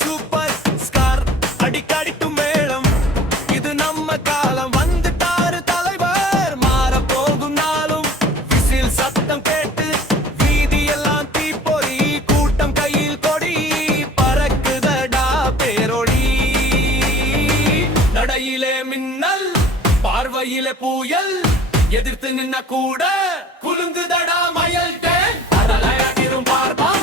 super star அடிக்கடிக்கும் மேளம் இது நம்ம காலம் வந்துட்டாரு தலைவர் மாற போகும் நாளும் விசில் சத்தம் கேட்டு வீதியெல்லாம் தீப்பொறி கூட்டம் கையில் கொடி பறக்குதடா பேரொடி நடையிலே மின்னல் பார்வையிலே புயல் எதிர்த்து நின்ன கூட குலுங்குதடா மயல் தேன் அடலயடிரும் பார்ப்பான்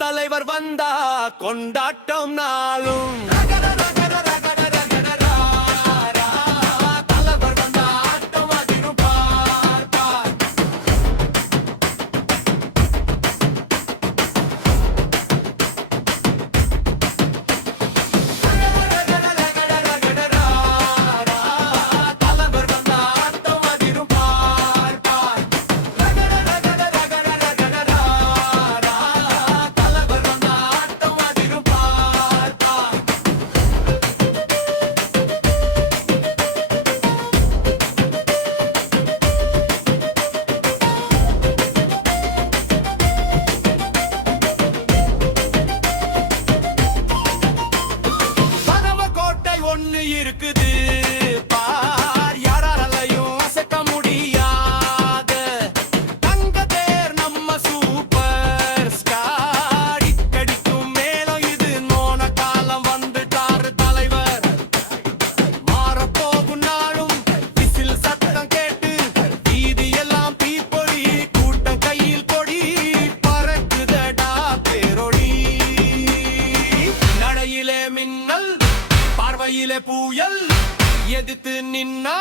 தலைவர் வந்தா கொண்டாட்டம் நாளும் தலைவர் வந்தா ஆட்டம் அதிரும் பார் பார் தலைவர் வந்தா ஆட்டம் அதிரும் பார் பார் ஒண்ணு இருக்குது பார் யாராலையும் அசைக்க முடியாத தங்க தேர் நம்ம சூப்பர் ஸ்டார் இக்கடிக்கும் மேலும் இது நோன காலம் வந்துட்டாரு தலைவர் மாற போகும் நாளும் விசில் சத்தம் கேட்டு வீதி எல்லாம் தீப்பொறி கூட்டம் கையில் கொடி பறக்குதடா பேரொடி நடையிலே மின்னல் பார்வையிலே புயல் எதிர்த்து நின்னா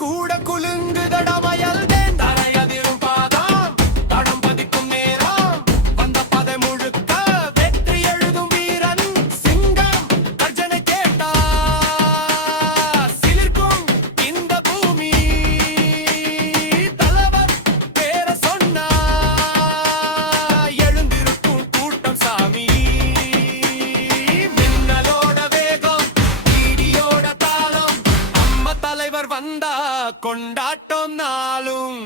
கூட குலுங்குதடா மயல் தரையதிரும் பாதாம் தடம் பதிக்கும் நேரம் வந்த பதை முழுக்க வெற்றி எழுதும் வீரன் சிங்கம் கர்ஜனை கேட்டா சிலிர்க்கும் இந்த பூமி தலைவர் பேர சொன்னா எழுந்திருக்கும் கூட்டம் சாமி தலைவர் வந்தா கொண்டாட்டம் நாளும்